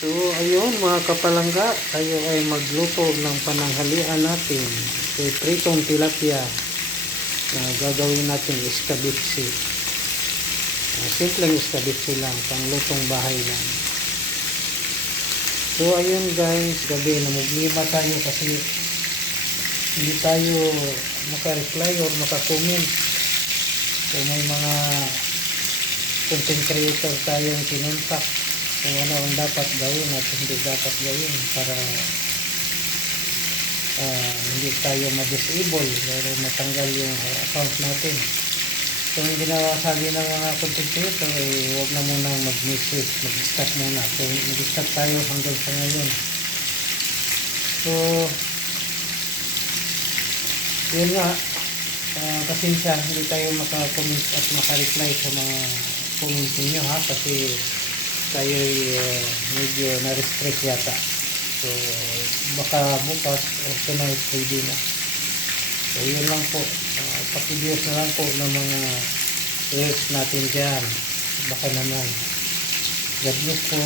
So, ayun mga kapalangga, tayo ay magluto ng pananghalian natin. So, pritong tilapia na gagawin natin escabeche. Simpleng escabeche lang, panglutong bahay lang. So, ayun guys, gabi namuglima tayo kasi hindi tayo maka-reply or maka-comment. So, may mga content creator tayong kinontak kung ano ang dapat gawin at hindi dapat gawin para hindi tayo ma-disable pero matanggal yung account natin. So yung ginawa sabi ng mga content creator huwag na munang mag-message, mag-stop muna. So mag-stop tayo hanggang sa ngayon. So yun nga, pasensya hindi tayo maka-comment at maka-reply sa mga comment niyo ha, kasi tayo medyo na-restrict yata. So baka bukas o tonight pwede na. So yun lang po, pakibiyos na lang po ng mga reels natin dyan. Baka naman. God bless po.